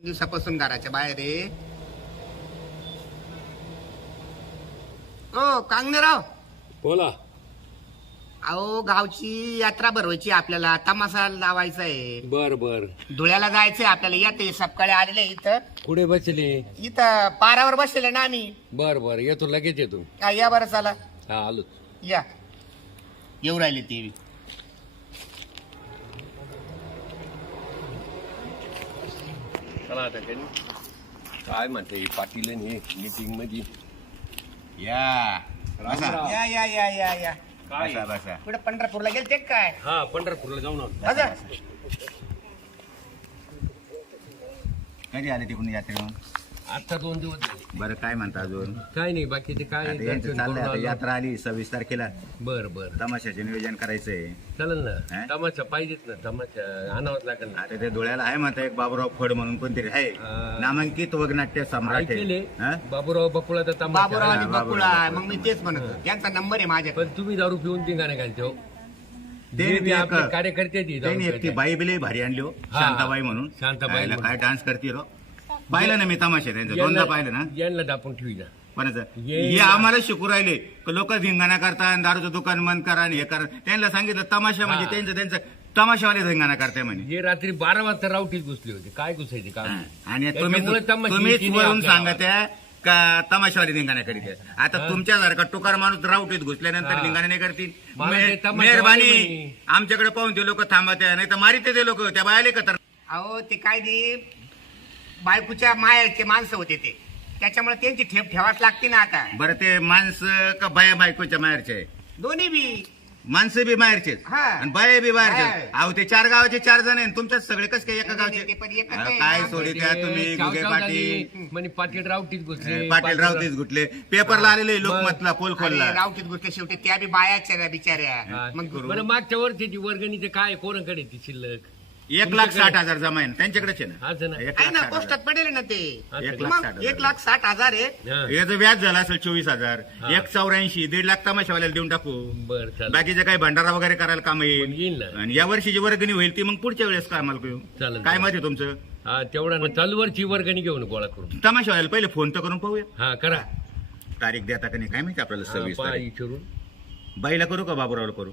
दिवसापासून घराच्या बाहेर आहे. ओ कांगणेराव, बोला. अहो गावची यात्रा भरवायची आपल्याला, तमाशा लावायचा आहे. बर बर. धुळ्याला जायचंय आपल्याला. येते सकाळी आलेले इथं. कुठे बसले? इथं पारावर बसलेले ना आम्ही. बर बर, येतो लगेच येतो. या बरं चला. हा आलो. या येऊ राहिले ते. चला आता काय म्हणते पाटील मीटिंग मध्ये या बसा. या या या या या काय? बसा बसा. कुठे पंढरपूरला गेलते काय? हा पंढरपूरला जाऊन आलो. बसा. कधी आले तिकडून यात्रेहून? आता 2 दिवस झाले. बरं काय म्हणता अजून? काय नाही बाकीचे काय आता यांचं चाललंय आता यात्रा आली 26 तारखेला. बर बर तमाशाचे नियोजन करायचंय. चालेल ना. हा? तमाशा पाहिजेच ना. तमाशा आणावंच लागेल ना. आता ते धुळ्याला आहे म्हणता एक बाबूराव फड म्हणून कोणतरी आहे, हा. नामांकित वगनाट्य सम्राट ऐकले आहे. हा? बाबूराव बकुळा तर तमाशा बाबूराव आणि आहे. बाबूराव, बकुळा. बाबूराव. मग मी तेच म्हणतो, त्यांचा नंबर आहे माझ्याकडे. पण तुम्ही दारू पिऊन ती गाणे घालते हो. ते जे बी एक- आपले कार्यकर्ते ती दारू त्यांनी एकटी प्यायचे. बाई बिले भारी आणली हो, हा. शांताबाई म्हणून. शांताबाई याला म्हणून. काय डान्स करते रो. पाहिलं ना मी तमाशा त्यांचा, दोनदा पाहिलं ना. यांना दापून ठेवी कोणाचं? ये हे ना. आम्हाला शिकू राहिले लोक धिंगाणा करतात, दारूचं दुकान बंद करा आणि हे करा. त्यांना सांगितलं तमाशा म्हणजे हा. त्यांचं तमाशावाले धिंगाणा करते म्हणे. हे रात्री 12 वाजता रावटीत घुसले होते. काय घुसायचे काम? आणि त्याच्यामुळे तमाशा तुम्हीच तिने वरून आपल्या सांगत आहे का तमाशावाली धिंगाणा करीत आहे. आता हा. तुमच्यासारखा टुकार माणूस रावटीत घुसल्यानंतर हा. धिंगाणा नाही करतील. मला ते तमाशावाले मेहरबानी म्हणे. आमच्याकडे पाहून ते लोक थांबत आहे, नाही तर मारित ते लोक त्या बायाले कतर. अहो ते काय ते बायकोच्या मायाचे माणसं होते ते, त्याच्यामुळे त्यांची ठेप ठेवाच लागते ना आता. बरं ते माणसं का बाया बायकोच्या माहेरचे आहे? दोन्ही बी. माणसं बी बाहेरचेच हा. आणि बाया बी बाहेरचे. हा. अहो ते 4 गावाचे 4 जण आहे, तुमच्याच सगळे कस काय एका नाही, ते गावचे? पण एकच अहो, आहे. काय आमचं सोडी त्या तुम्ही गुगे पाटील म्हणे पाटील रावटीत घुसले. पाटील रावतीच गुटले. पेपरला आलेले लोकमतला पोल अरे, खोलला. रावटीत गोष्ट शेवटी त्या बी बायाच्या ना बिचाऱ्या. हा. मग बरं मागच्या वर्षीची वर्गणी ते काय कोणाकडे ती शिल्लक? 1,60,000 जमा आहे ना, त्यांच्याकडेच आहे ना. हाच ना. 1,60,000. आहे ना, पोस्टात पडेल ना ते. हा, एक ते- लाख मग 60,000. 1,60,000 आहे. हा. याचं व्याज झालं असेल 24,000. हा. 1,84,000 1,50,000 तमाशावाल्याला देऊन टाकू. बरं चालेल. बाकीचे काही भंडारा वगैरे करायला काम येईल. येईल ना. आणि या वर्षीची वर्गणी होईल ती मग पुढच्या वेळेस कामाला घेऊ. चालेल, काय चालेल. मत आहे तुमचं? हा तेवढा ना. चालू वर्षी वर्गणी घेऊन गोळा करून. तमाशावाल्याला पहिले फोन तर करून पाहूया. हा करा. तारीख देता का नाही काय माहिती आपल्याला. 26 पहा तारीख. विचारून. बाईला करू का बाबूरावला करू?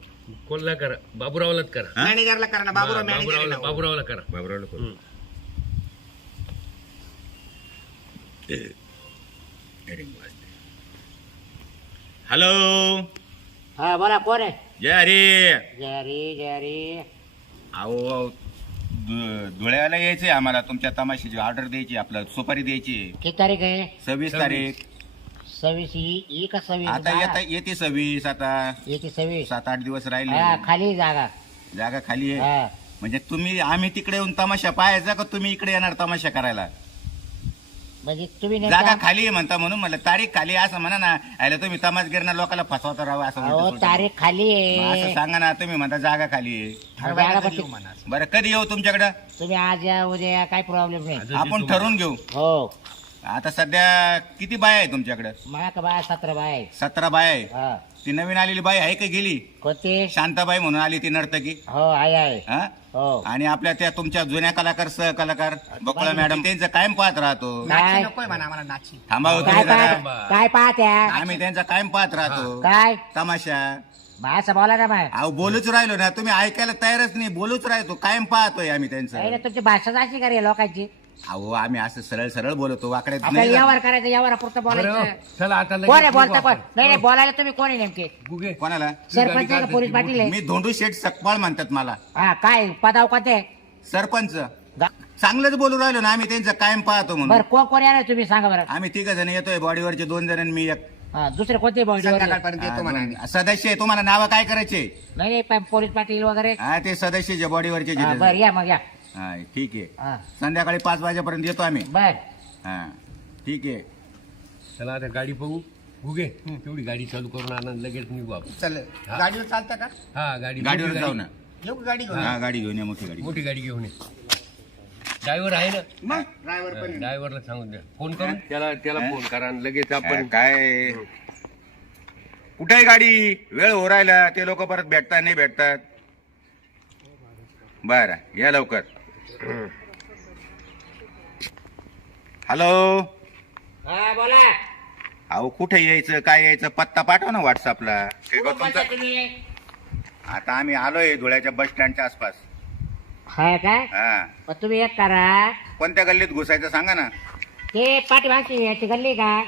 कोणला करा? बाबूरावलाच करा. हा? मॅनेजरला करा ना, बाबूराव मॅनेजर आहे ना. बाबूरावला करा. बाबूरावला करू. हम्म. हॅलो, हा बोला, कोण आहे? जय हरी. जरी जरी. अहो धुळ्याला यायचंय आम्हाला. तुमच्या तमाशाची ऑर्डर द्यायची, आपलं सुपारी द्यायची. किती तारीख आहे? 26 तारीख. 26 ही का 26? आता येते 26. आता येते 26. 7-8 दिवस हा, राहिले. खाली जागा. जागा खाली आहे. हा. म्हणजे आम्ही तिकडे येऊन तमाशा पाहायचा का तुम्ही इकडे येणार तमाशा करायला? म्हणजे तुम्ही नाही जागा का? खाली आहे म्हणता म्हणून मला तारीख खाली आहे असं म्हणा ना. आयला तुम्ही तमाशगिरीना लोकांना फसवता राहावं असं अहो उलटं-सुलटं. तारीख खाली मग असं आहे. सांगा ना. तुम्ही म्हणता जागा खाली आहे. जागा पण- बरं कधी येऊ तुमच्याकडं? तुम्ही आज या उद्या या, काही प्रॉब्लेम नाही. आपण ठरवून घेऊ. हो. आता सध्या किती बाया आहे तुमच्याकडे? मला का बाया 17 बाया आहे. 17 बाया आहे. हा. ती नवीन आलेली बाई आहे का गेली? कोणते? शांताबाई म्हणून आली ती नर्तकी. हो आहे. हा? हो. आणि आपल्या त्या तुमच्या जुन्या कलाकार सहकलाकार बकुळा मॅडम त्यांचं कायम पाहत राहतो. काय? थांबा हो काय तुम्ही जरा. काय पाहत्या? आम्ही त्यांचा कायम पाहत राहतो काय तमाशा. माझं बोला ना बाय. अहो बोलूच राहिलो ना. तुम्ही ऐकायला तयारच नाही. बोलूच राहतो. कायम पाहतोय आम्ही नाही त्यांचं. ना, तुमची भाषा अशी करे लोकांची. अहो आम्ही असं सरळ सरळ बोलतो. वाकड्यात आपल्याला नाही जात. यावर करायचं, यावर पुरतं बरं, बोलायचं. चला आता लगेच कोण आहे बोलता निघू कोण? आपण. नाही नाही, बोलायला तुम्ही कोण आहे नेमके? गुगे. कोणाला? सरपंच आहे का पोलीस पाटील आहे? मी धोंडू शेठ सकपाळ म्हणतात मला. हा, काय पदाव कोणते? सरपंच. गा- चांगलंच बोलू राहिलो ना. आम्ही त्यांचं कायम पाहतो म्हणून. बरं, कोण येणार तुम्ही सांगा बरं. आम्ही 3 जण येतोय. बॉडीवरचे 2 जण आणि मी एक. हा, दुसरे कोणते बॉडी सदस्य आहे. तुम्हाला नाव काय करायचे? नाही नाही, पोलीस पाटील वगैरे. हा ते सदस्याचे बॉडीवरचे हा, जे- बरं या मग या. हा ठीक आहे. हा, संध्याकाळी 5 वाजेपर्यंत येतो आम्ही. बर. हा ठीक आहे. चला आता गाडी पाहू. गुगे तेवढी गाडी चालू करून आणा लगेच निघू आपण. चल, हा. गाडीवर चालता का? हा गाडी गाडीवर मोठी जाऊ ना. येऊ का गाडी घेऊन? हा गाडी घेऊन या. मोठी गाडी. मोठी गाडी घेऊन ये. ड्रायव्हर आहे ना? मग ड्रायव्हर पण आहे. ड्रायव्हरला सांगून द्या. फोन करून त्याला फोन करा आणि लगेच आपण काय कुठे गाडी? वेळ हो राहिला. ते लोक परत भेटतात नाही भेटतात. बरं या लवकर. हॅलो. हा बोला. अहो कुठे यायचं काय यायचं पत्ता पाठवा ना व्हॉट्सअपला. कुठून बोलता तुम्ही? आता आम्ही आलोय धुळ्याच्या बस स्टँडच्या आसपास. हा काय? हा. मग तुम्ही एक करा, कोणत्या गल्लीत घुसायचं सांगा ना. ते पाठीमागची याची गल्ली का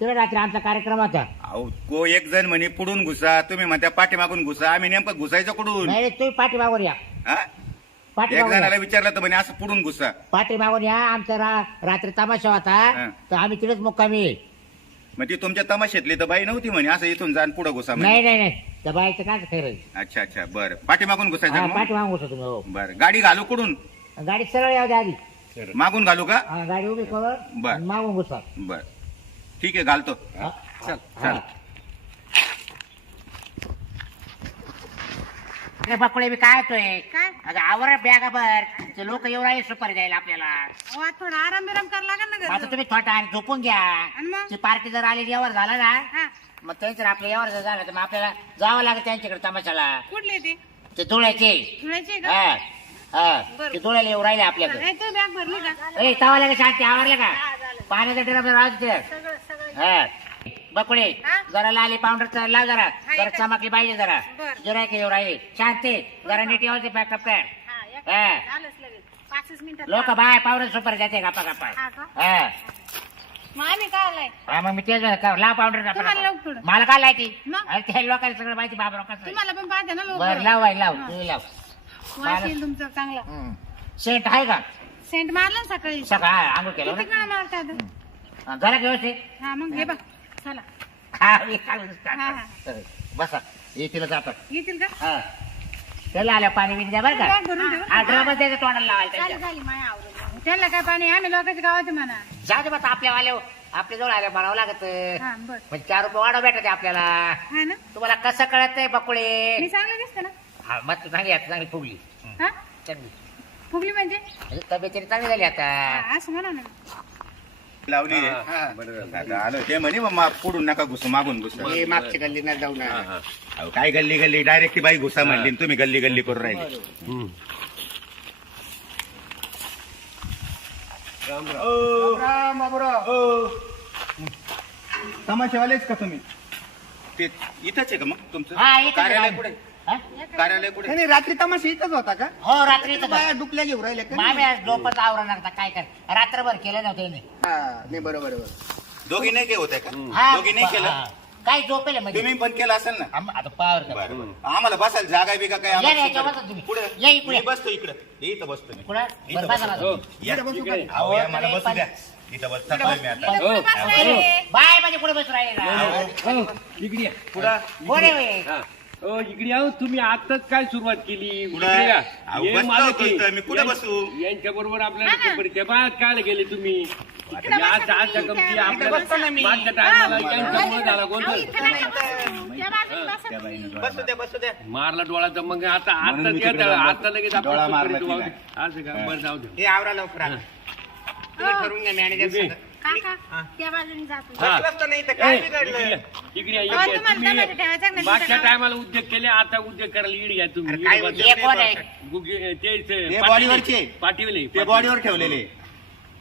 तिकडे रात्री आमचा कार्यक्रम होता. अहो एक जण म्हणे पुढून घुसा, तुम्ही म्हणता पाठीमागून घुसा. आम्ही नेमकं घुसायचं कुठून? नाही तुम्ही पाठीमागून या. हा? एक पाठीमागून जणाला या. विचारलं तर म्हणे असं पुढून घुसा. पाठीमागून या. आमचा रात्री तमाशा हा. होता तर आम्ही तिकडेच मुक्कामी येईल. मग ती तुमच्या तमाशेतली तर बाई नव्हती म्हणे असं इथून जाण पुढे घुसा म्हणे. नाही नाही नाही त्या बाईचं काय खरं. अच्छा अच्छा बरं पाठीमागून घुसायचं का मग? पाठीमागून घुसा तुम्ही. हो बरं गाडी घालू कुठून? गाडी सरळ यावं द्या आधी. मागून घालू का? हा, गाडी उभी करून बर. आणि मागून घुसा. बर ठीक आहे घालतो. हा. चल हा. चल. अरे बकुळे मी काय येतोय काय? अगं आवर बॅगा बर ते लोक येऊ राहिले सुपारी द्यायला आपल्याला. अहो, आज थोडा आराम बिराम करायला लागेल ना आता घरी. तुम्ही थोडा झोपून घ्या. आणि मग? ती पार्टी जर आली यावर झाला ना हा मग त्यांचं आपल्या यावर जर झालं तर मग आपल्याला जावं लागेल त्यांच्याकडे तमाशाला. कुठले ते ते धुळ्याचे. धुळ्याचे का? हा हा बरं. ते धुळ्याला येऊ राहिले आपल्याकडे. नाही तू बॅग भरली का? ए तवा लागेल शांती आवरलं का? पाण्याचा ड्रम राहते. सगळं सगळं हा बकुळे हा? जरा लाली पावडर लाव जरा हा, जरा एक- चमकली पाहिजे जरा. बरं. जरा की येऊ राहिले शांती जरा नीट येऊ बॅकअप कर. हा एक हा. झालंच लगेच 5 मिनिटात. लोक बाय पावडर सुपारी जाते गप्पा गप्पा. हा का? हा मग आम्ही काय आलाय? हा, मग मी तेच लाव पावडर तुम्हाला लावू थोडं. मला काय लायती मग? अरे ते लोकांना सगळं माहिती बाबा कसं. तुम्हाला पण पाहते ना लोक. बरं लाव बाई लाव तू लाव. वास येईल तुमचा चांगला. सेंट आहे का? सेंट मारला ना सकाळी. सकाळ आंघोळ केलं किती ना वेळा मारता आता? जरा व्यवस्थित. हा मग हे बघ चला हा, मी चालू हा, हा. start. बसा येतील जातात. येतील का? हा त्याला आल्या पाणी बिणी द्या बरं का. बॅग भरून ठेवा. हा ड्रमच द्यायचं तोंडाला लावायला झाली त्यांच्या. झाली माया आवडत. त्यांना काय पाणी आम्ही लोकांच्या गावात म्हणा. जाऊ दे बा आपल्या वाले आपल्या जवळ आल्या म्हणावं लागत. हा बर म्हणजे 4 रुपये वाढव भेटते आपल्याला. हा ना तुम्हाला कसं कळत आहे मी बकुळे? चांगलं दिसते ना. हा मग तू चांगली आता चांगली फुगली. हा चांगली फुगली म्हणजे? म्हणजे तब्येतीने चांगली झाली आता. हा, असं म्हणा ना. लावली आहे. आता आलो ते म्हणे मग पुढून नका घुसू मागून घुसा. हे मागच्या गल्लीला जाऊ ना. अहो, काय गल्ली गल्ली डायरेक्ट ती बाई घुसा म्हणली आणि तुम्ही गल्ली गल्ली करून राहिले. तमाशावालेच का तुम्ही? ते इथंच आहे का मग तुमचं हा येतो कार्यालय कुठे? हा? कार्यालय कुठे? नाही रात्री तमाशा इथंच होता का? हो रात्री येतो बाया डुकल्या घेऊन राहिल्या का? मामी आज झोपच आवरण लागता काय कर रात्रभर केलं नव्हतं याने. हा नाही बरोबर बरोबर. दोघी नाही काय होत का? हा, दोघी नाही केलं? हा. काय झोपेल म्हणजे तुम्ही पण केलं असेल ना? आता पावर बरं, बरं. आम्हाला बसायला जागा आहे बी का काय? या आम्हाला रे, याच्यावर सुचलं. बसा तुम्ही. पुढे या इकडे. मी बसतो इकडे इथं बसतो मी. कुठं इथं बरं, बसा, बसतो. बसा. या. अहो, या, मला बसू द्या इथं बस थकलोय मी आता. इथं कुठं बसलाय? बाय म्हणजे पुढे बसू राहिले ना. इकडे या. कोण आहे होय? हा. ओ इकडे आहो तुम्ही आताच काय सुरुवात केली? कुठं? इकडे या. अहो, ये बसलो मालकी. होतो इथं. मी कुठं बसू? यांच्या बरोबर आपल्याला परिचय बा काय गेले तुम्ही इकडे या बसा चहाच्या तुम्ही, गमती इकडे आपल्याला बसतो ना मी. मागच्या टायमाला यांच्यामुळे झाला अहो, गोंधळ इथं नका बसू. त्या बाजूला बसा त्या तुम्ही. बाईनं बसू द्या बसू द्या. मारला डोळा तर मग आता म्हणून आता मी तिकडे आता जाऊन लगेच डोळा आपण मारला करीत वाहू. तिला. असं का बरं जाऊ दे. हे आवरा लवकर आला. तुम्ही ठरवून घ्या मॅनेजर उगे. संग. काका त्या बाजूने जातो. हा. बसलाच तर नाही तर ए, काय इकडे बिघडलं? या. इकडे या, अहो, इकडे या. तुम्हाला दमाने ठेवायचं का तुम्ही नाही मागच्या तुमच्या टायमाला उद्योग केले आता उद्योग करायला इड घ्या तुम्ही अरे काय इड उद्योग? हे कोण आहे? ते बॉडीवरचे. पाठवले ते बॉडीवर ठेवलेले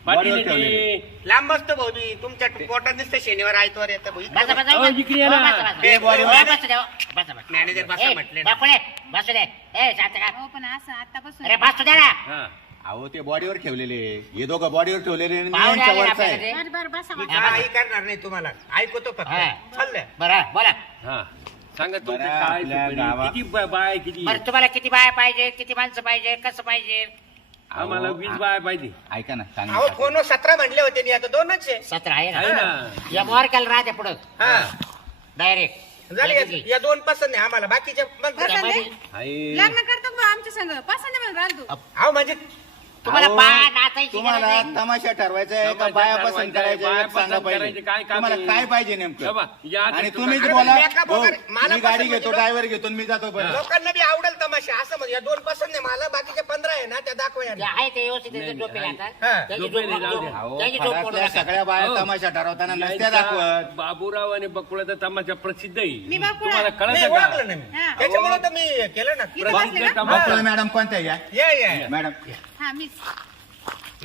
पाठवले बॉडीवर ठेवलेले. ते लांब बसतो भाऊ मी. तुमच्या पोटात दिसतं शनिवार आयतवार येतं भाऊ. बसा बसा अहो, इकडे या हो, ना. बसा, बसा. ते बॉडीवर- हो, बसू द्या, हो. बसा बसा. मॅनेजर बसा ए, म्हटले ना. बापुळे, बसू दे ए शांत का. हो पण असं आतापासून अरे बसू द्या ना. हा. अहो ते बॉडीवर ठेवलेले हे दोघं बॉडीवर ठेवलेले आणि मी पाहुणे यांच्या आले ना वरचा आहे. आपल्याकडे. बरं बरं बसा मी बसा. काही करणार नाही तुम्हाला. ऐकतो फक्त. हा. चाललंय. बरं बोला. हा सांगा तुमचं बरं, काय आपल्या सुपारी? गावा- किती बाय किती बरं तुम्हाला किती बाया पाहिजे किती माणसं पाहिजे कसं पाहिजे? आम्हाला 20 बाय पाहिजे ऐका ना सांग अहो फोनवर 17 म्हणले होते मी आता 2च आहे. 17 आहे आहे ना. ना या मोर केला राहते पुढं हा डायरेक्ट झाले या 2 पसंत नाही आम्हाला बाकीच्या मग बरं. आहे लग्न करतो का आमच्या संग? पसंत आहे म्हणून राहिलो तू. अहो म्हणजे तुम्हाला अहो, बाया नाचायची तुम्हाला गरज नाही. तमाशा ठरवायचा आहे का तमाशा बाया ठरवायचा पसंत आहे, करायचं बाया आहे, सांगा पसंत पाहिजे करायचे, काय काम तुम्हाला आहे? काय पाहिजे बाबा, नेमकं या आणि आता तुम्हीच अरे बोला बॅकअप हो, वगैरे, मला मी गाडी पसंत घेतो म्हणजे ड्रायव्हर घेतो आणि मी जातो बरं. लोकांना बी आवडेल तमाशा असं म्हणजे या 2 पसंत नाही मला बाकीच्या 15 आहे ना त्या दाखवा जे आहे ते व्यवस्थित नाही, त्याचं झोपेल नाही. आता. हा. त्याची झोपेल, झोप- जाऊ द्या. अहो, त्याची झोप पडू घरातल्या नका. सगळ्या बाया हो. तमाशा ठरवताना नसत्या यांचा दाखवत. बाबूराव आणि बकुळाचा तमाशा प्रसिद्ध आहे मी बाकुळा. तुम्हाला नाही कळत ओळखलं का नाही मी. हा. त्याच्यामुळे तर मी केलं ना इथं बसले प्रसिद्ध का? तमाशा बकुळा मॅडम कोणत्या या या या या. मॅडम हा मीच.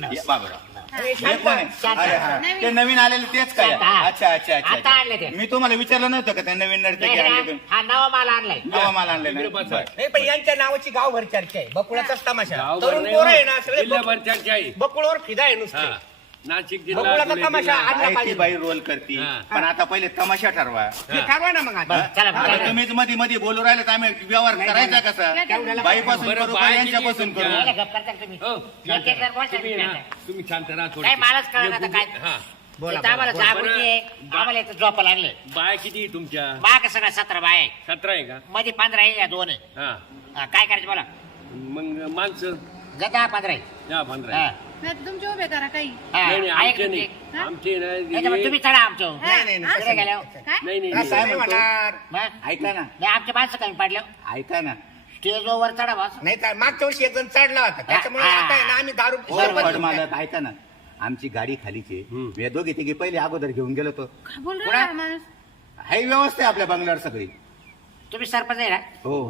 बाबराव हे हे शांत. कोण आहे? अरे हा ते नवीन आलेले तेच काय शांत, हा. अच्छा अच्छा अच्छा, आता आणले ते. अच्छा मी तुम्हाला विचारलं नव्हतं का त्या नवीन नर्तकी आणले तुम्ही हा नवा माल आणलाय नवा माल आणले ना इकडे बसा. बरं. नाही पण यांच्या नावाची गावभर चर्चा आहे बकुळाचाच तमाशा गावभर तरुण नाही पोरं आहे हो. ना सगळे जिल्हाभर चर्चा आहे बकुळावर फिदा आहे हा नुसते नाशिक जिल्हा बकुळाचा धुळे तमाशा जिल्हा. आणला आहे ती पाहिजे बाई रोल करते हा. पण आता पहिले तमाशा ठरवा हे ठरवा ना मग आता बरं, चला आता चला. तुम्हीच मध्ये मध्ये बोलू राहिले तर आम्ही व्यवहार करायचा कसा तेवढ्याला बाईपासून बरं, करू का बाई यांच्यापासून किती करू नाही, गप्प करता का तुम्ही हो, एक एक जण बोलता तुम्ही तुम्ही ना, आता. तुम्ही शांत राहा थोडं. नाही, मलाच कळलं आता काय. हा इथं आम्हाला जागृती आहे आम्हाला इथं झोपा लागले बाय किती आहे तुमच्या बाग सगळं 17 बाय आहे. 17 आहे का मध्ये 15 आहे या 2 आहे हा हा, काय करायचं बोला मग माणसं जा 10-15 आहे या 15 हा. आहे. नाही तर तुमचे उभे करा काही हा, नाही नाही आहे आमचे का नाही तुमचे? हा? आमचे नाही तर मग नाही तुम्ही चढा आमच्या नाही नाही नाही, कुठे तसं गेल्या? नाही. काय नाही नाही, असं नाही नाही म्हणणार मग? ऐका ना नाही आमच्या माणसं कमी पडले ऐका ना स्टेज वर चढा बस नाही तर मागच्या वर्षी एक जण चढला होता त्याच्यामुळे हा. आता आहे ना आम्ही दारू हो सरबत पण घेऊन मालक ऐका ना आमची गाडी खालीची हम्म. मी दोघी तिघी पहिले अगोदर घेऊन गेलो तो काय बोल कोणा? रहा है माणूस हाही व्यवस्था आहे आपल्या बंगल्यावर सगळी तुम्ही सरपंच आहे ना हो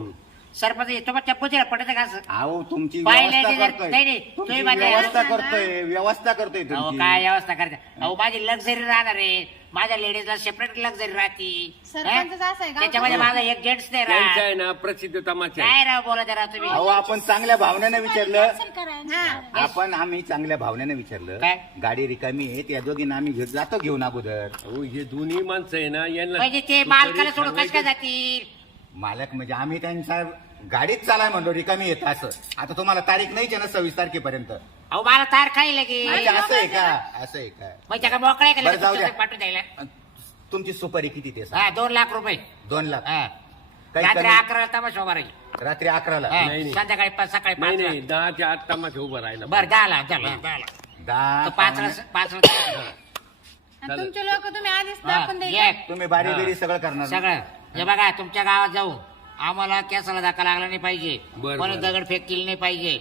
सरपंच आहे तुम्हाला चप्पू दिला पटत का असं अहो तुमची पाहिलं व्यवस्था की जर- करतोय नाही, नाही, तुमची तुम्ही माझ्या- व्यवस्था करतोय व्यवस्था करतोय अहो तुमची काय व्यवस्था करते अहो माझी लक्झरी राहणार आहे माझ्या लेडीजला सेपरेट लक्झरी राहते सरपंचच असं आहे का? त्याच्यामध्ये माझा एक जेंट्स नाही त्यांचा राहत आहे ना प्रसिद्ध तमाशा आहे काय राव बोला जरा तुम्ही अहो आपण चांगल्या भावनेनं विचारलं हा. आपण आम्ही चांगल्या भावनेनं विचारलं काय? गाडी रिकामी आहे त्या दोघींना आम्ही जातो घेऊन अगोदर अहो हे दोन्ही माणसं आहे ना यांना म्हणजे ते मालकाला सोडून कस काय जातील मालक म्हणजे आम्ही त्यांच्या गाडीत चालाय म्हणलो रिकामी येत असं आता तुम्हाला तारीख नाहीच आहे ना 26 तारखेपर्यंत अहो मला तार खाई लगे अच्छा, असं आहे का असं आहे का मग त्या मोकळा आहे का बरं, लगेच जाऊ द्या. पुस्तक पाठवून द्यायला तुमची सुपारी किती ते हा 2 लाख रुपये 2 लाख हा काही रात्री कमी? 11 तमाशा उभा राहील रात्री 11ला हा, नाही, नाही. संध्याकाळी सकाळी नाही 5 नाही 10च्या आत तमाशा उभा राहिला बरं 10 ला झालं 10 5 आणि तुमचे लोक तुम्ही आधीच हा, दाखवून द्यायचे एक तुम्ही बारी बिरी सगळं करणार ना? सगळं हे बघा तुमच्या गावात जाऊ आम्हाला केसाला धक्का लागला नाही पाहिजे बरं, कोणी बरं. दगड फेक केली नाही पाहिजे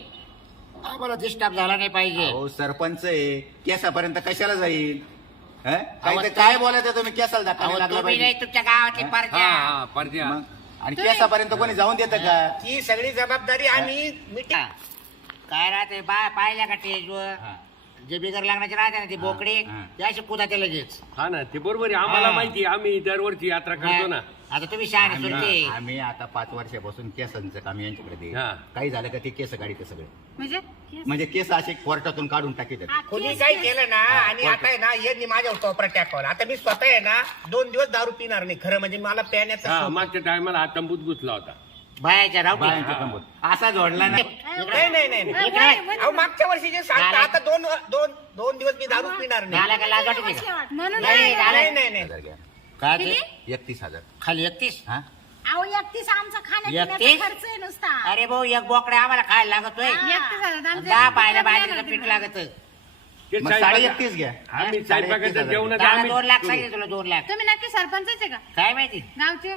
आम्हाला डिस्टर्ब झाला नाही पाहिजे अहो सरपंच आहे केसापर्यंत कशाला जाईल हं? अहो, काय ते काय बोलायचं तुम्ही केसाला धक्का अहो, नाही लागला तुम्ही पाहिजे नाही तुमच्या गावातली हा? हा परजा हा परद्या मग? आणि केसापर्यंत कोणी जाऊन देतं का ही सगळी जबाबदारी आम्ही मिटिंग काय राहते पाहिल्या का स्टेजवर हा. जे बिगर लागण्याचे राहते ना ते बोकडे हा. ते असे कुदाते लगेच हा ना ते बरोबर आहे आम्हाला हा. माहिती आहे. आम्ही दरवर्षी यात्रा करतो ना आता तुम्ही शहाणे आम्ही सुटते आम्ही आता 5 वर्षापासून केसांचं काम यांच्याकडे दे हा. काही झालं का ते केस गाडीत सगळे म्हणजे म्हणजे केस असे कोर्टातून काढून टाकीत कोणी काय केलं ना आणि आता आहे ना यांनी माझ्यावर टोपरा टाकवला आता मी स्वतः आहे ना 2 दिवस दारू पिणार नाही खरं म्हणजे मला प्याण्याचा हा शौक. मागच्या टायमाला हा तंबूत घुसला होता बायाच्या रावटी बायांच्या कंबोत. असा जोडला ना नाही नाही नाही नाही. इकडे अहो मागच्या वर्षी जे सांगता आता दोन दिवस मी दारू पिणार नाही झाला का लाज वाटते का म्हणून नाही, नाही. झालं. नाही नाही नाही 1000 घ्या काय ते 31,000 खाली 31 हा अहो 31 आमचा खाण्यापिण्याचा 31? खर्च आहे नुसता अरे भाऊ एक बोकडे आम्हाला खायला लागतोय एकटे झालं तर आमचं 10 पाहिल्या एकटं बाजरीचं झालं पीठ तिकडं. लागत ते मग स्वयंपाक- 31,500 घ्या आम्ही 31,000 स्वयंपाकाच्या घ्या. जेवणात त्याला आम्ही 2 लाख सांगितले तुला 2 लाख तुम्ही नक्की सरपंचच आहे का काय माहिती गावचे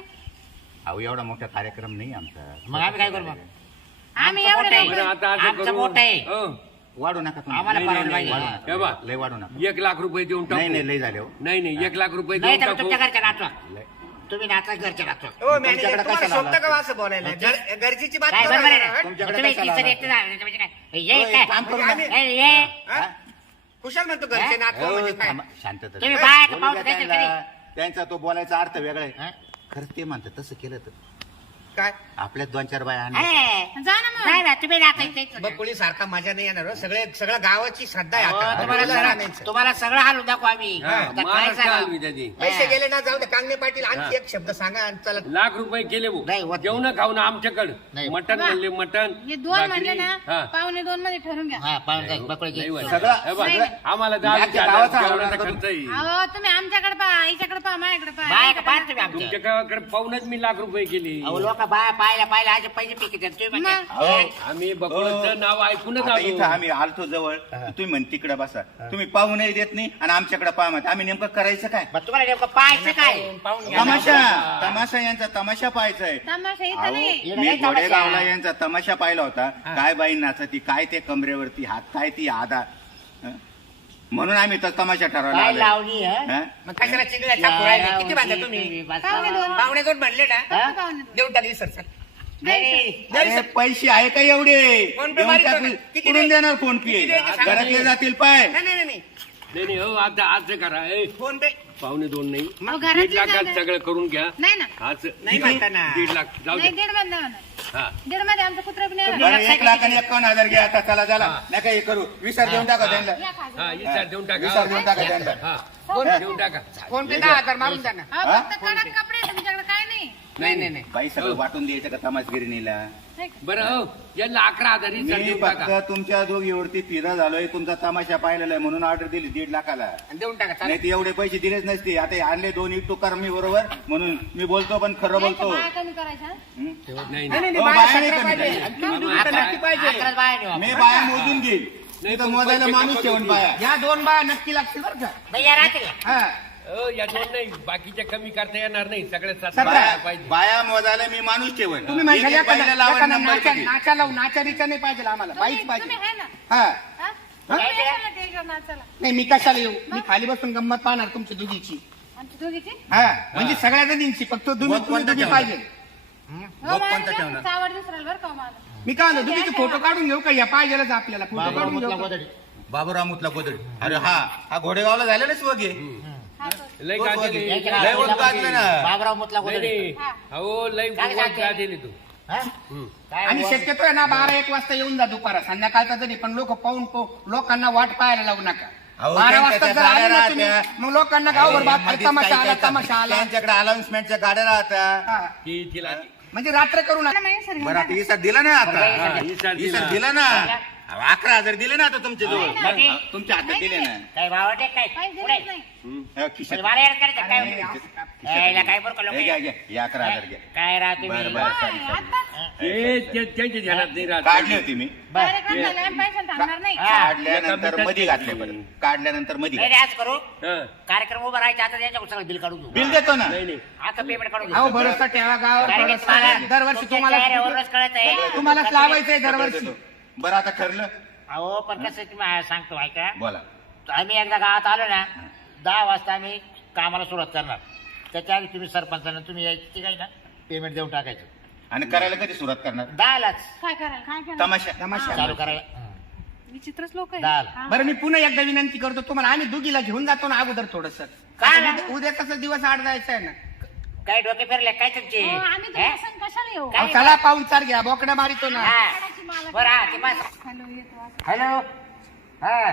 अहो एवढा मोठा कार्यक्रम नाही आमचा मग आम्ही काय करू मग आम्ही आमचं एवढे मोठं आहे. बरं, आता असं आमचं करू. मोठं आहे. हो. वाढू नका तुम्ही. आम्हाला नाही, परवडलं नाही, पाहिजे वाढू हा. नका. हे बा. लय वाढू नका एक लाख रुपये देऊन टाकू नाही नाही लय झाले हो. नाही नाही 1 लाख रुपये नाही देऊन तर टाकू तुमच्या घरच्या नाचवा लय- तुम्ही नाचा घरच्या नाचवा हो मॅनेजर तुमच्याकडे तुम्हाला कशाला शोभतं का आला? असं बोलायला गरजेची बात काय करा बरोबर आहे जरा, ना? हं? तुमच्याकडे तुम्ही कशाला किती आला? एकटे झाले, त्याच्यामध्ये काय? हे होय, काय? काम करू आम्ही- नका. हे, हे. हा? कुशाल म्हणतो घरचे नातवा हो, म्हणजे काय थांबा, शांतता तुम्ही धरा. बाया का बोलू पावसात द्या जायचं त्यांना. त्यांचा तो बोलायचा अर्थ वेगळा आहे हा? खरंच ते म्हणतात तसं केलं तर काय आपल्यात 2-4 बाया आणल्या. हे. जा ना मग नाही ना तुम्ही नाचा इथे. बकुळी सारखा मजा नाही येणार हो. सगळ्या गावाची श्रद्धा आहे अहो, आता तुम्हाला बकुळीला सगळं- आणायचं. तुम्हाला सगळं हालून दाखवू आम्ही हा, आता काय महाराष्ट्र सांगावं? हलवी त्याची. पैसे गेले ना जाऊ दे कांगणे पाटील हा. आणखी एक शब्द सांगा आणि चला लाख रुपये केले नाही, भाऊ होत जेवण खाऊन आमच्याकडे नाही. मटन बा. म्हणले मटन हे 2 म्हणले ना हा. 1.25 मध्ये ठरवून घ्या हा पाहून नाही, जाईल बकळे नाही घे. होत. सगळं- हे बघ, सगळं- आम्हाला आमच्या 10,000 गावाचा जेवणाचा आवडता खर्च आहे अहो तुम्ही आमच्याकडे पहा आईच्याकडे पहा माझ्याकडे बाया का पहा पाहा तुम्ही आमच्या तुमच्या गावाकडे पाहूनच मी लाख रुपये केले अहो लोक बाया पाहिल्या असे पैसे पिके देतात. तुम्ही म्हणता, मग? हे, आम्ही बकुळचं नाव ऐकूनच आता इथं आलो आम्ही आलतो जवळ तुम्ही म्हण तिकडे बसा तुम्ही पाहूनही देत नाही आणि आमच्याकडे पाहा म्हणता. आम्ही नेमकं करायचं काय मग तुम्हाला नेमकं पाहायचं काय पाहून घ्या. तमाशा यांचा तमाशा पाहायचा आहे तमाशा इथं अहो, नाही इथं मी नाही तमाशा. घोडेगावला यांचा तमाशा पाहिला होता काय बाई नाचती काय ते कमरेवरती हात काय ती आधा हं? म्हणून आम्ही तर तमाशा ठरवला काय आलोय. लावणी हं? हं? मग कशाला चिंगड्या छापू राहिले किती बांधा तुम्ही बस. पाहुणे दोन. पाहुणे दोन म्हणले ना हा? पाहुणे दोन. देऊन टाकली सर नाही अरे पैसे आहे का एवढे फोन पे देऊन मारितो टाक. ना. किती कुठून द्यायचे? देणार फोन पे किती द्यायचे सांगा. घरातले जातील पाय नाही नाही नाही नाही नाही हो आता आज करा ए फोन पे पावणे 2 नाही अहो, 1.5 घरातली लाखात जागा. सगळं करून घ्या नाही ना आज नाही म्हणता ना. 1.5 लाख जाऊ नाही द्या 1.5 मध्ये नाही होणार हा 1.5 मध्ये आमचं कुत्रा बी नाही बरं होणार. 1,51,000 घ्या आता चला चला नाही काय करू विसर देऊन टाका त्यांना या खाली. हा इसार देऊन टाका विसर देऊन टाका त्यांना हा फोन देऊन टाका फोन पे 10,000 मारून द्या ना अहो, हा? फक्त कडक कपडे आहेत, तुमच्याकडे काय नाही नाही नाही नाही बाई सगळं वाटून द्यायचं का तमाशगिरीनीला नाही का? बरं हो यांना 11,000 इसार मी देऊन फक्त टाका तुमच्या दोघीवरती फिरा झालोय तुमचा तमाशा पाहिलेला आहे म्हणून ऑर्डर दिली 1.5 लाखाला आणि देऊन टाका नाही चालेल ते एवढे पैसे दिलेच नसते आता हे आणले 2 इटू कर मी बरोबर म्हणून मी बोलतो पण खरं नाही का, बोलतो बाया कमी करायच्या हा? हं? नाही नाही नाही नाही हो, बाया बाया नाही सगळं कमी पाहिजे करायची. आणि तुम्ही दुसरं नक्की पाहिजे 11 बाय ठेवा. मी बाया मोजून घेईल नाही तर मोजायला माणूस ठेवून बाया या 2 बाया नक्की लागतील बरं का भैया राहतील हा हो या 2 नाही बाकीच्या कमी करता येणार नाही सगळ्या 7 सतरा. बाया पाहिजे बाया मोजायला मी माणूस ठेवण तुम्ही म्हणशाल एक- एक बाईला लावा एखादा नंबर नाचा किती. नाचा लावू नाचारीचा नाही पाहिजे आम्हाला बाईच तुम्ही पाहिजे आहे ना हा हा? तुम्ही कशाला टेन्शन नाचायला? नाही मी कशाला येऊ मी खाली बसून गंमत पाहणार तुमची दोघीची आमची दोघीची हा म्हणजे सगळ्या जणींची फक्त तुम्ही तुम्ही पाहिजे हो, मला चावड दुसऱ्याला बरं का हो मला. मी काय म्हणतो तुम्ही फोटो काढून घेऊ का या पाहिजेलच आपल्याला फोटो काढून घेऊ का? बाबूराव मुतला गोदडी अरे हा घोडेगावला झालं ना स्वगे हा, तो. लय गाजले लय वर गाजलं ना. बाबराव मुतला नाही गोदडी. नाही अहो लय काय वर सांगते? गाजले तू हा? काय आणि वर- शक्यतो आहे ना 12-1 वाजता येऊन जा दुपारा संध्याकाळचा तरी पण लोक पाहून लोकांना वाट पाहायला लावू नका अहो, 12 वाजता त्यांच्या जर आले गाड्या ना तुम्ही, राहत्या. मग लोकांना गावभर बाप मध्येच तमाशा काही आला काही तमाशा आला त्यांच्याकडे अनाउन्समेंटच्या गाड्या राहतात हा. ती तिला म्हणजे रात्र करू नका मला माहिती सर बरं आता इसार दिला ना आता हा, इसार दिला. इसार दिला ना 11,000 दिले ना आता तुमच्या जवळ नाही. तुमच्या हातात दिले ना काय भावाटे काय पाहिजे पुढे. नाही हा, खिशात. म्हणजे मला येडत करायचं काय नाही, यायला काय बरं का लोक हे घ्या, घ्या. हे 11,000 घ्या काय राहते बरं मी बरं काय, चालेल, चालेल. आताच त्यांच्या ध्यानात नाही राहत काढली होती मी कार्यक्रम झाला आणि पैसा थांबणार नाही हा. काढल्यानंतर मध्ये घातले बरं काढल्यानंतर मध्ये नाही, घातले. आज करू हा. कार्यक्रम उभा राहायचा आता त्यांच्याकडून सगळं बिल काढून घेऊ बिल देतो ना नाही नाही आता पेमेंट काढून अहो घेऊ भरोसा ठेवा गावावर कारण की भरोसा तुम्हाला ठेवा. दरवर्षी तुमच्या तुम्हाला चेहऱ्यावरूनच कळत आहे तुम्हालाच लावायचंय दरवर्षी बरं आता ठरलं अहो पण कसं आहे, तुम्ही सांगतो ऐका बोला आम्ही एकदा गावात आलो ना 10 वाजता आम्ही कामाला सुरुवात करणार त्याच्या आधी तुम्ही सरपंचांना तुम्ही यायची काय ना पेमेंट देऊन टाकायचं आणि करायला कधी सुरुवात करणार 10लाच काय करायला काय करायला तमाशा तमाशा चालू करायला विचित्रच लोक 10ला बरं मी पुन्हा एकदा विनंती करतो तुम्हाला आम्ही दुगीला घेऊन जातो ना अगोदर थोडस काय ना? उद्या कसं दिवस आड जायचं आहे ना काय डोके फिरले काय तुमचे आम्ही हे? तुमच्या संग कशाला येऊ काय? अहो, चला पाहून चार घ्या बोकड्या मारितो ना हा. करायची मला बरं हा, ते पास हॅलो येतो हॅलो हा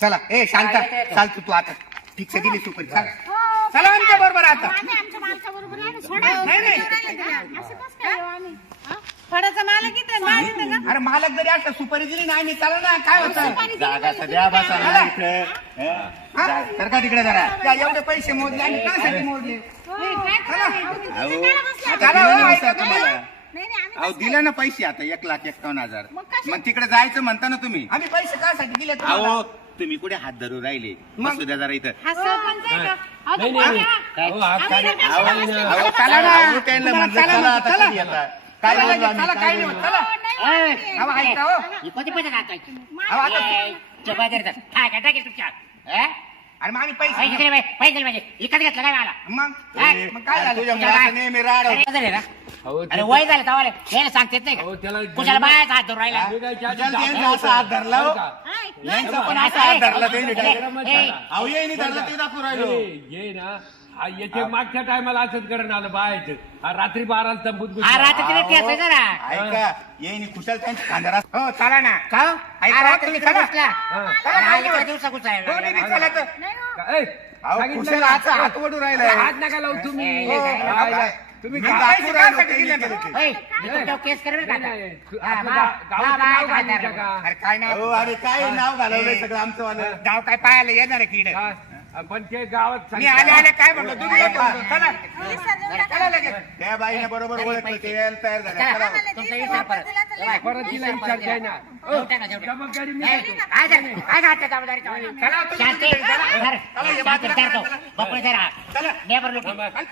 चला ए शांत हा, येतो. चाल तू आता ठीक आहे दिली तू पण चाल हो, चला आमच्या बरोबर आता आम्ही आमच्या माणसा बरोबर आहे ना, सोडा. नाही, नाही. असं कसं काय येऊ आम्ही हा? फळाचा मालक येतो माल येतं का अरे मालक जरी असला सुपारी दिली नाही मी चला ना काय होतं सुपारी दिली जागा म्हणजे सध्या तुम्ही बसा काय ना इकडे तर का तिकडे जरा का एवढे पैसे मोजले आणि कासाठी मोजले हे काय करायला? तुम्ही अहो तिथे बसला. आता चला, दिलं हो, ना ऐका आता तुम्हाला नाही नाही आम्ही अहो दिलं ना पैसे आता 1,51,000 मग कशा- मग तिकडे जायचं म्हणता ना तुम्ही आम्ही पैसे कासाठी दिले तुम्हाला अहो तुम्ही कुठे हात धरून राहिले मग? बसू द्या जरा इथं हा सरपंच आहे का अहो, नाही तो नाही कोण आहे? हो, आज आम्ही कार्य- नका अहो, बसला. अहो, चला ना. अहो, त्यांना तुम्हाला म्हणलं, चला चला म्हणलं, आता चला. कधी येता? काय चला बोललो लगेच, आम्ही, चला काय काय नाही होत बोललो? चला हो, नाही, अहो ऐका हो ही कोणती पैसे टाकायची अहो, आता टाकेल तुमच्या हा? अरे मग आम्ही पैसे पैसे दिले पाहिजे, पैसे दिले पाहिजे विकत घेतलं काय मला मग काय? मग काय झालं तुझ्या मुलाचं नेहमी राड होतं. अरे झाले ना अहो, अरे वय झालं तवाले यायला सांगतेच नाही अहो, का त्याला कुशाला बायाचा हात धरून राहिला निघायच्या आधी तुझ्या दाखवा त्यांचा असा हात धरला हो. बरं का? हा, यांचा पण असा हात धरला त्यांनी direct. ए, अहो येईनी धरला ते दाखवून राहिलो ये ना हा येथे मागच्या टायमाला असंच करण आलं बायचं हा रात्री 12ला तंबूत हा रात्री तिला अहो, ठेचायचं जरा ऐका येईनी कुशाल त्यांच्या खांद्याला हो चला ना का हो? ऐका, हा रात्री तुम्ही तिकडे चला. बसला हा. चला, आणि चला. दिवसा घुसायला दोन्ही लागला. बी चला तर. नाही हो. ए, अहो सांगितलं कुशाल ना. हात हात ओढून राहिलाय हात नका लावू तुम्ही ए, हो, ए, ए, राहिला. ए, तुम्ही मी गा- दाखवून राहिलो पैसे त्यांनी कासाठी केलं ते. ओय, मी तुमच्यावर केस करेल का नाही, आता? नाही, हा, आपलं बा- गावाचं बा- नाव बा- घालून बा- टाका. अरे काय नाही अहो अरे काय नाव घालवलंय सगळं आमचं वालं गाव काय पाहायला येणार आहे किड काय? पण ते गावात मी आले आले काय म्हणलो तुम्ही येतो चला चला लगेच त्या बाईने बरोबर ओळखलं ते यायला तयार झाल्या चला, चला. तुमचा विचार परत. चला, परत तिला विचार द्याय ना जेवू टाका, जेवू टाका. जबाबदारी मी ए, घेतो. आज आज हातच्या जबाबदारीचा वाला. चला, तुम्ही शांती, तिकडे चला. धर. चला, हे शांती, बाजूला धरतो. चला. बकुळे धर हा. चला. नेबर लुटी.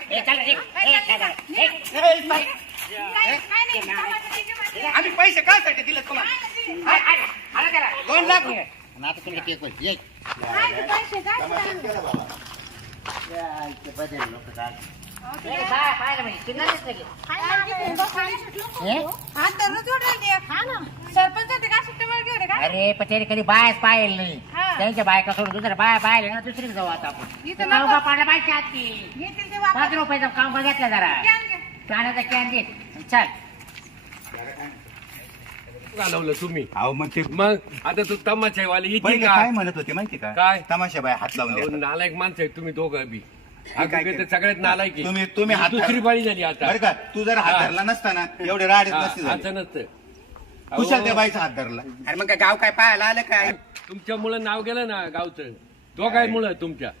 ए, चल, एक, एक, काय झालं? एक. आम्ही पैसे कासाठी दिले तुम्हाला हाय, हाय, हाय त्याला. 2 लाख आणि आता तुला केक होईल. ये. काय ते पैसे काय तमाशा केला बाबा. या, इथे बदल लोकं काय. पाहिलं म्हणजे सिग्नलच नाही. काय नाही, पाणी सुटलं. हे? हात धरून सोडले हा ना. सरपंच ते का सुट्टीवर घेऊ का अरे पण त्याने कधी बायच पाहिलं नाही. हा. त्यांच्या बायका सोडून दुसऱ्या बाया पाहिले ना दुसरीकडे जाऊ आता आपण. इथं नवका नको. पाडला पाहिजे आजची. येतील ते वापस. 5 रुपयाचं काम घेतलं जरा कॅन घे. पाण्याचा कॅन दे चल. घालवलं तुम्ही अहो मग ते मग आता तू तमाशावाली इथे पहिले का काय म्हणत होते माहिती का काय? तमाशा बाय हात लावून अहो, द्या नालायक माणसं आहे तुम्ही दोघं बी काय अगं, केलं? ते सगळ्यात नालायक आहे. तुम्ही हात दुसरी बाळी झाली आता बरं का तू जर हात हा. धरला नसता ना एवढे राड हा, नसते झाले. असं नसतं कुशाल त्या अहो, बाईचा हात धरला अरे मग काय गाव काय पाहायला आलं काय तुमच्यामुळं नाव गेलं ना गावचं दोघांमुळं तुमच्या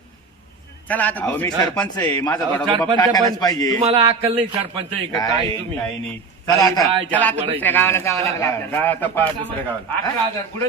चला आता अहो मी सरपंच आहे माझा अहो, थोडा बाप सरपंच पण टाकायलाच पाहिजे तुम्हाला अक्कल नाही सरपंच आहे का काय काय तुम्ही काय नाही चला काही आता बायाच्या चला हात आता दुसऱ्या वडायची. गावाला जावं लागलं हा, आपल्याला. जा आता पहा दुसऱ्या गावाला 11,000 कुठे